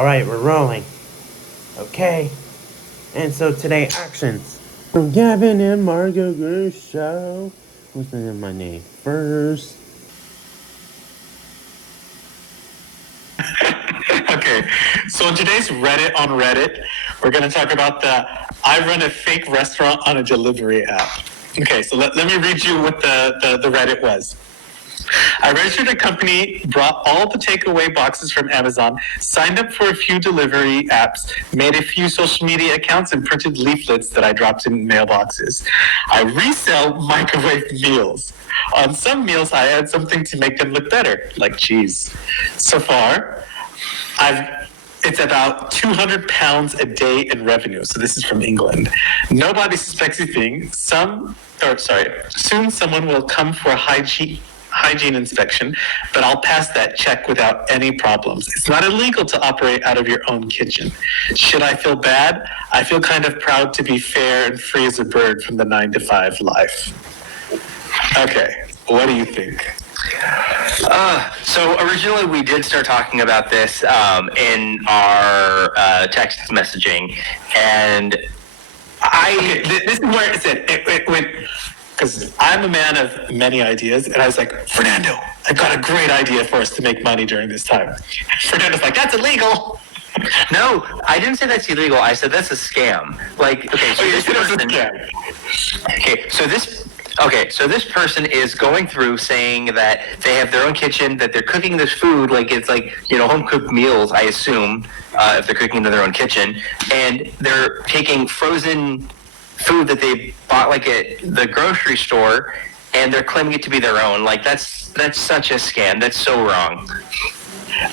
Alright, we're rolling. Okay. And so today, actions. From Gavin and Margo Gru show. Who's saying my name first? Okay, so in today's Reddit on Reddit, we're going to talk about the I run a fake restaurant on a delivery app. Okay, so let me read you what the Reddit was. I registered a company, brought all the takeaway boxes from Amazon, signed up for a few delivery apps, made a few social media accounts, and printed leaflets that I dropped in mailboxes. I resell microwave meals. On some meals, I add something to make them look better, like cheese. So far, it's about 200 pounds a day in revenue. So this is from England. Nobody suspects a thing. Soon someone will come for a hygiene inspection, but I'll pass that check without any problems. It's not illegal to operate out of your own kitchen. Should I feel bad? I feel kind of proud to be fair and free as a bird from the 9-to-5 life. Okay, what do you think? So originally we did start talking about this in our text messaging, and this is where it went, because I'm a man of many ideas, and I was like, Fernando, I've got a great idea for us to make money during this time. Fernando's like, that's illegal. No, I didn't say that's illegal. I said that's a scam. Like, okay, so this person, so this person is going through saying that they have their own kitchen, that they're cooking this food, like it's like, home cooked meals, I assume, if they're cooking in their own kitchen, and they're taking frozen food that they bought like at the grocery store, and they're claiming it to be their own. Like that's such a scam. That's so wrong.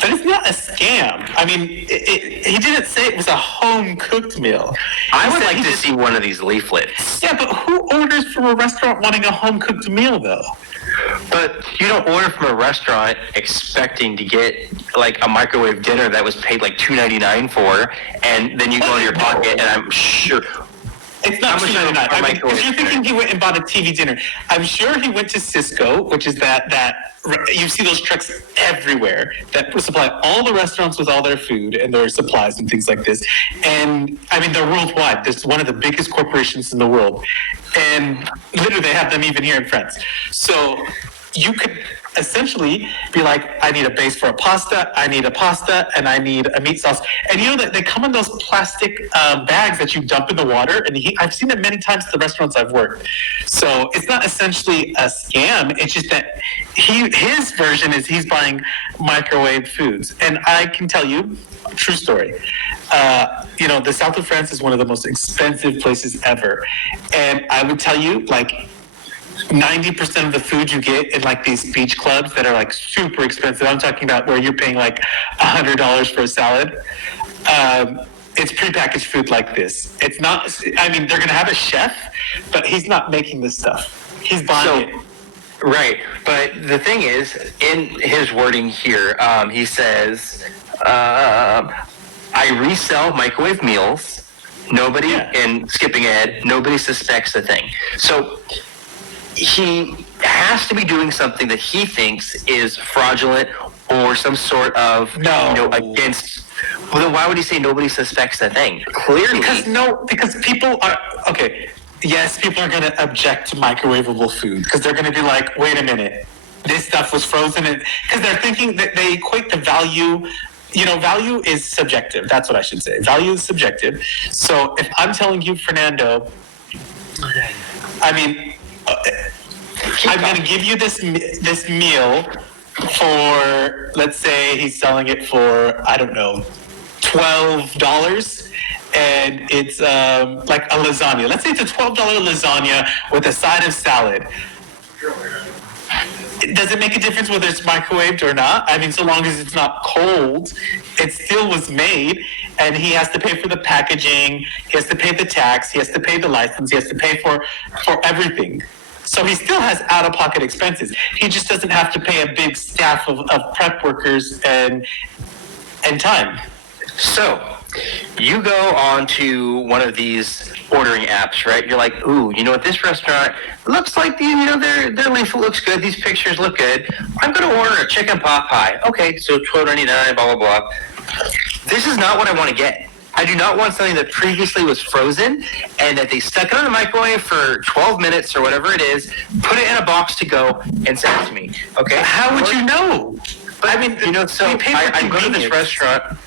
But it's not a scam. I mean, he didn't say it was a home-cooked meal. I would like to see one of these leaflets. Yeah, but who orders from a restaurant wanting a home-cooked meal, though? But you don't order from a restaurant expecting to get like a microwave dinner that was paid like $2.99 for, and then you go to your pocket, and I'm sure... It's not $2.99. I mean, if you're thinking he went and bought a TV dinner, I'm sure he went to Cisco, which is that you see those trucks everywhere that supply all the restaurants with all their food and their supplies and things like this. And I mean, they're worldwide. This is one of the biggest corporations in the world. And literally they have them even here in France. So you could essentially be like, I need a base for a pasta, I need a pasta, and I need a meat sauce. And that they come in those plastic bags that you dump in the water, and I've seen it many times at the restaurants I've worked. So it's not essentially a scam, it's just that his version is he's buying microwave foods. And I can tell you, true story, the south of France is one of the most expensive places ever. And I would tell you, like, 90% of the food you get in like these beach clubs that are like super expensive, I'm talking about where you're paying like $100 for a salad, it's prepackaged food like this. It's not, I mean, they're going to have a chef, but he's not making this stuff. He's buying it. Right, but the thing is, in his wording here, he says, I resell microwave meals. Nobody, and skipping ahead, nobody suspects a thing. So he has to be doing something that he thinks is fraudulent or some sort of, against. Well, then why would he say nobody suspects a thing? Clearly. Because people are, okay, yes, people are going to object to microwavable food because they're going to be like, wait a minute, this stuff was frozen. Because they're thinking that they equate the value. Value is subjective. That's what I should say. Value is subjective. So if I'm telling you, Fernando, I mean, I'm going to give you this meal for, let's say he's selling it for, I don't know, $12, and it's like a lasagna. Let's say it's a $12 lasagna with a side of salad. Does it make a difference whether it's microwaved or not? I mean, so long as it's not cold, it still was made, and he has to pay for the packaging, he has to pay the tax, he has to pay the license, he has to pay for everything. So he still has out-of-pocket expenses. He just doesn't have to pay a big staff of prep workers and time. So you go on to one of these ordering apps, right? You're like, ooh, at this restaurant looks like their leaflet looks good. These pictures look good. I'm going to order a chicken pot pie. Okay, so $12.99, blah blah blah. this is not what I want to get. I do not want something that previously was frozen and that they stuck it in the microwave for 12 minutes or whatever it is, put it in a box to go, and send it to me. Okay? How would you know? But I mean, so I go to this restaurant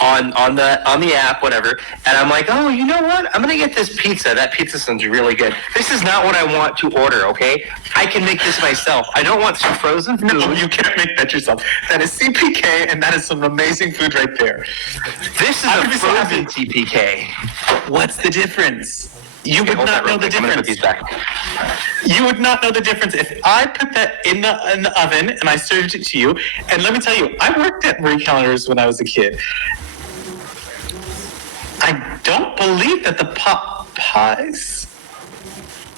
on the app, whatever, and I'm like, oh, you know what? I'm gonna get this pizza. That pizza sounds really good. This is not what I want to order. Okay, I can make this myself. I don't want some frozen food. No, you can't make that yourself. That is CPK, and that is some amazing food right there. This is a frozen CPK. What's the difference? You would not know the difference. I'm gonna put these back. You would not know the difference if I put that in the oven and I served it to you. And let me tell you, I worked at Marie Callender's when I was a kid. I don't believe that the pot pies,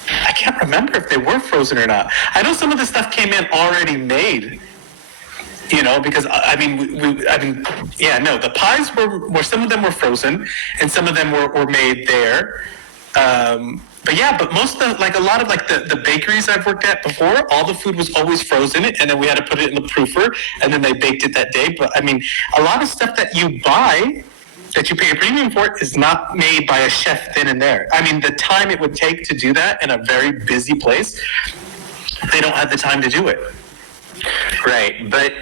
I can't remember if they were frozen or not. I know some of the stuff came in already made. You know, because the pies were some of them were frozen and some of them were made there. But most of a lot of the bakeries I've worked at before, all the food was always frozen, and then we had to put it in the proofer, and then they baked it that day. But I mean, a lot of stuff that you buy, that you pay a premium for, is not made by a chef then and there. I mean, the time it would take to do that in a very busy place, they don't have the time to do it. Right, but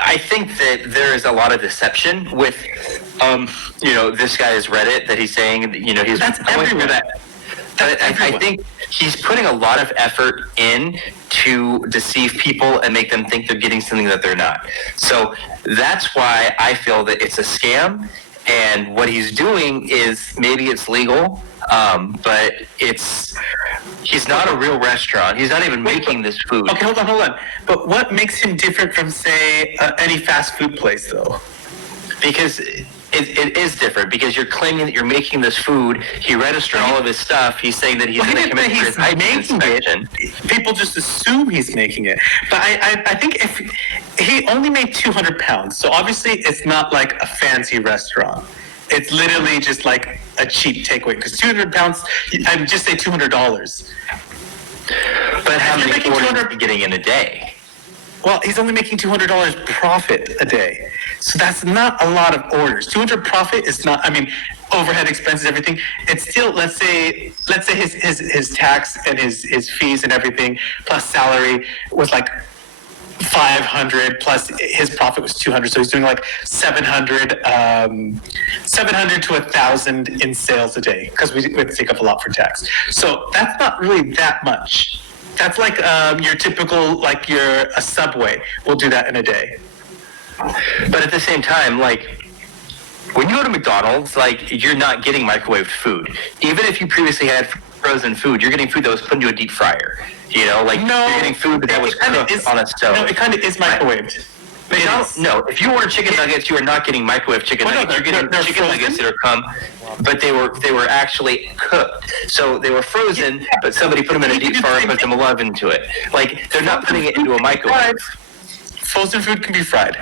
I think that there is a lot of deception with, this guy has read it, that he's saying, he's that's going through everywhere. that. But I think he's putting a lot of effort in to deceive people and make them think they're getting something that they're not. So that's why I feel that it's a scam. And what he's doing is, maybe it's legal, but he's not a real restaurant. He's not even making this food. Okay, hold on. But what makes him different from, say, any fast food place, though? Because it is different, because you're claiming that you're making this food. He registered all of his stuff. He's saying that he's going to come in for his hygiene inspection. People just assume he's making it. But I think if he only made 200 pounds, so obviously it's not like a fancy restaurant. It's literally just like a cheap takeaway, because 200 pounds, I'd just say $200. But how many orders are you getting in a day? Well, he's only making $200 profit a day. So that's not a lot of orders. 200 profit is not, I mean, overhead expenses, everything. It's still, let's say his tax and his fees and everything, plus salary was like 500, plus his profit was 200. So he's doing like 700 to 1,000 in sales a day, because we take up a lot for tax. So that's not really that much. That's like your typical, a Subway will do that in a day. But at the same time, when you go to McDonald's, you're not getting microwaved food. Even if you previously had frozen food, you're getting food that was put into a deep fryer. You're getting food that was cooked on a stove. No, it kind of is microwaved. No, if you order chicken nuggets, you are not getting microwave chicken nuggets. You're getting chicken nuggets that are but they were actually cooked. So they were frozen, but somebody put them in a deep fryer and put some love into it. They're not putting it into a microwave. Frozen food can be fried.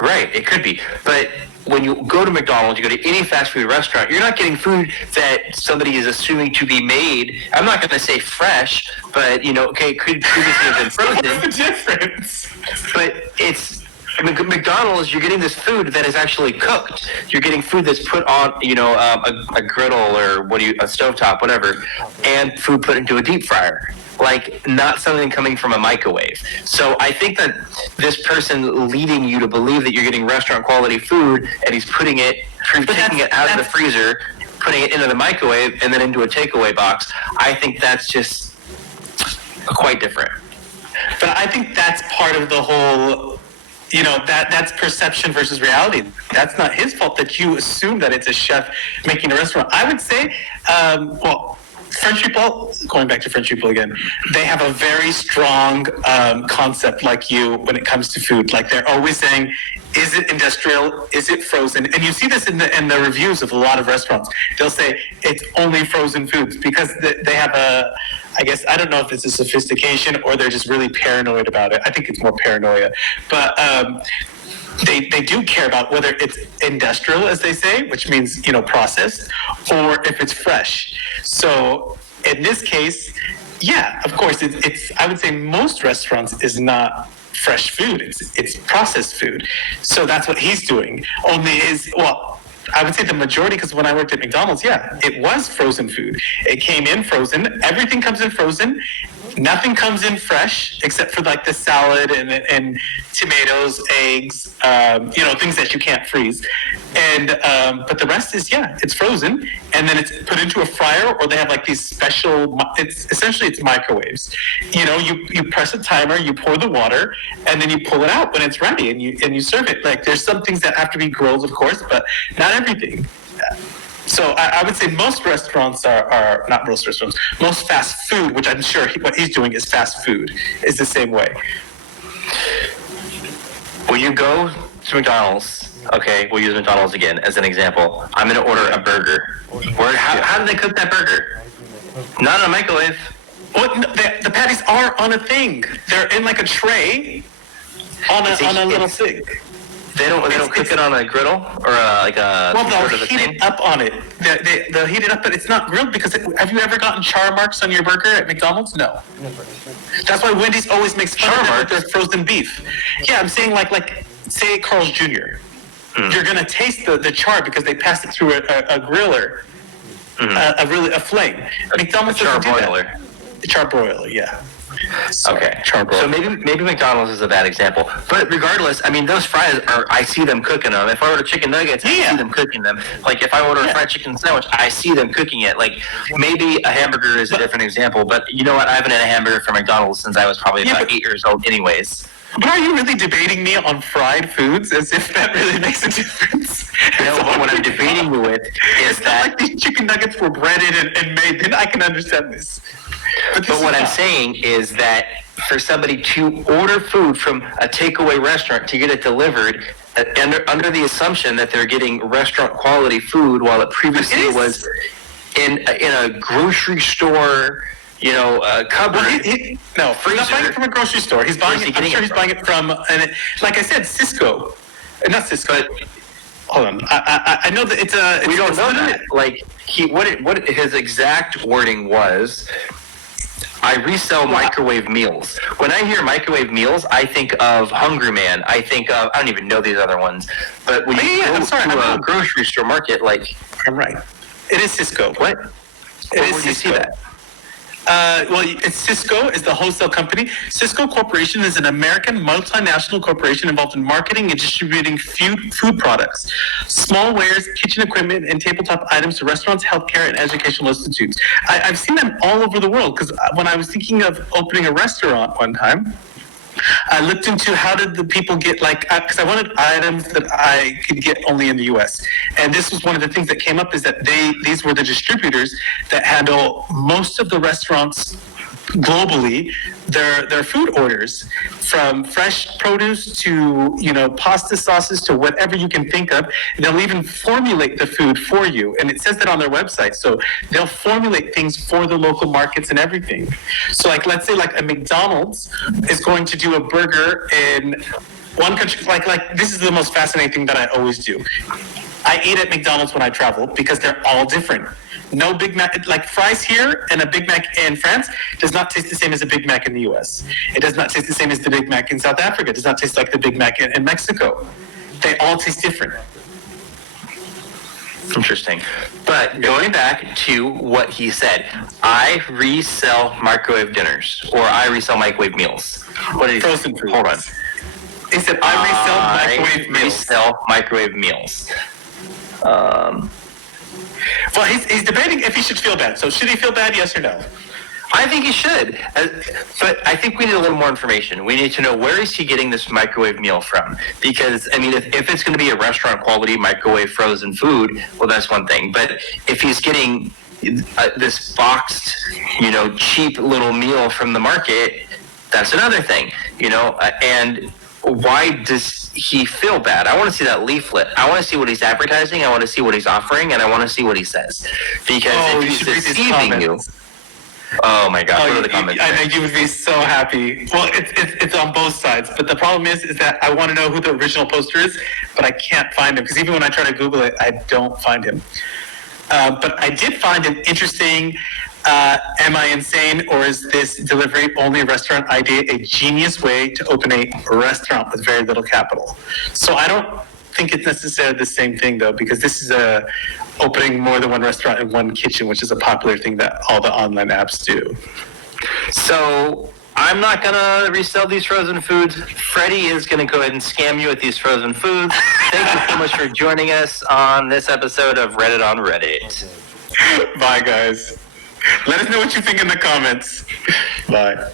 Right, it could be. But when you go to McDonald's, you go to any fast food restaurant, you're not getting food that somebody is assuming to be made. I'm not going to say fresh, but, it could previously have been frozen. What's the difference? But McDonald's, you're getting this food that is actually cooked. You're getting food that's put on, a griddle or a stovetop, whatever, and food put into a deep fryer. Not something coming from a microwave. So I think that this person leading you to believe that you're getting restaurant quality food, and he's taking it out of the freezer, putting it into the microwave, and then into a takeaway box, I think that's just quite different. But I think that's part of the whole, that's perception versus reality. That's not his fault that you assume that it's a chef making a restaurant. I would say, French people, going back to French people again, they have a very strong concept like you when it comes to food. They're always saying, is it industrial? Is it frozen? And you see this in the reviews of a lot of restaurants. They'll say it's only frozen foods, because they have I guess, I don't know if it's a sophistication or they're just really paranoid about it. I think it's more paranoia. But they do care about whether it's industrial, as they say, which means, processed, or if it's fresh. So in this case, yeah, of course, it's I would say most restaurants is not fresh food. It's processed food. So that's what he's doing. I would say the majority, because when I worked at McDonald's, it was frozen food. It came in frozen. Everything comes in frozen. Nothing comes in fresh except for like the salad and tomatoes, eggs, things that you can't freeze. And but the rest is it's frozen, and then it's put into a fryer, or they have like these special. It's microwaves. You press a timer, you pour the water, and then you pull it out when it's ready, and you serve it. Like there's some things that have to be grilled, of course, but not everything. So I would say most restaurants are not most restaurants. Most fast food, which I'm sure what he's doing is fast food, is the same way. When you go to McDonald's, okay, we'll use McDonald's again as an example. I'm going to order a burger. How do they cook that burger? Not in a microwave. Well, the patties are on a thing. They're in like a tray on a little thing. They don't cook it on a griddle or they'll heat it up on it. They'll heat it up, but it's not grilled because have you ever gotten char marks on your burger at McDonald's? No. That's why Wendy's always makes fun of them with their frozen beef. Yeah, I'm saying like say Carl's Jr. You're gonna taste the char because they passed it through a griller, a flame. McDonald's doesn't do that. Charbroiler, yeah. Okay. So maybe McDonald's is a bad example, but regardless, I mean those fries I see them cooking them. If I order chicken nuggets, I see them cooking them. Like if I order a fried chicken sandwich, I see them cooking it. Like maybe a hamburger is a different example, but you know what? I haven't had a hamburger from McDonald's since I was probably about 8 years old, anyways. But are you really debating me on fried foods as if that really makes a difference? No, but what I'm debating you with is that like these chicken nuggets were breaded and made. Then I can understand this. But what I'm saying is that for somebody to order food from a takeaway restaurant to get it delivered under the assumption that they're getting restaurant quality food, while it previously was in a grocery store, cupboard. He's not buying it from a grocery store. He's buying it. I'm sure he's buying it from, like I said, Cisco, not Cisco. Hold on, I know that it's we don't know that. Like what his exact wording was. I resell microwave meals. When I hear microwave meals, I think of Hungry Man. I don't even know these other ones. But when you go to a grocery store market, like... I'm right. It is Cisco. What? Where do you see that? It's Cisco is the wholesale company. Cisco Corporation is an American multinational corporation involved in marketing and distributing food products, small wares, kitchen equipment, and tabletop items to restaurants, healthcare, and educational institutes. I've seen them all over the world because when I was thinking of opening a restaurant one time, I looked into how did the people get because I wanted items that I could get only in the U.S. And this was one of the things that came up is that these were the distributors that handle most of the restaurants globally, their food orders, from fresh produce to pasta sauces to whatever you can think of. They'll even formulate the food for you, and it says that on their website. So they'll formulate things for the local markets and everything. So let's say a McDonald's is going to do a burger in one country. Like this is the most fascinating thing that I always do. I eat at McDonald's when I travel because they're all different. No Big Mac, like fries here and a Big Mac in France does not taste the same as a Big Mac in the US. It does not taste the same as the Big Mac in South Africa. It does not taste like the Big Mac in Mexico. They all taste different. Interesting. But going back to what he said, I resell microwave dinners, or I resell microwave meals. What did he say? Frozen foods. Hold on. He said, I resell microwave meals. Well, he's debating if he should feel bad. So should he feel bad, yes or no? I think he should. But I think we need a little more information. We need to know where is he getting this microwave meal from? Because, I mean, if it's going to be a restaurant quality microwave frozen food, well, that's one thing. But if he's getting this boxed, cheap little meal from the market, that's another thing, and why does he feel bad? I want to see that leaflet. I want to see what he's advertising. I want to see what he's offering, and I want to see what he says. Because if he's deceiving you, oh my God, what are the comments? I know you would be so happy. Well, it's on both sides, but the problem is that I want to know who the original poster is, but I can't find him because even when I try to Google it, I don't find him. But I did find an interesting am I insane, or is this delivery-only restaurant idea a genius way to open a restaurant with very little capital? So I don't think it's necessarily the same thing, though, because this is opening more than one restaurant in one kitchen, which is a popular thing that all the online apps do. So I'm not gonna resell these frozen foods. Freddie is gonna go ahead and scam you with these frozen foods. Thank you so much for joining us on this episode of Reddit on Reddit. Bye, guys. Let us know what you think in the comments. Bye.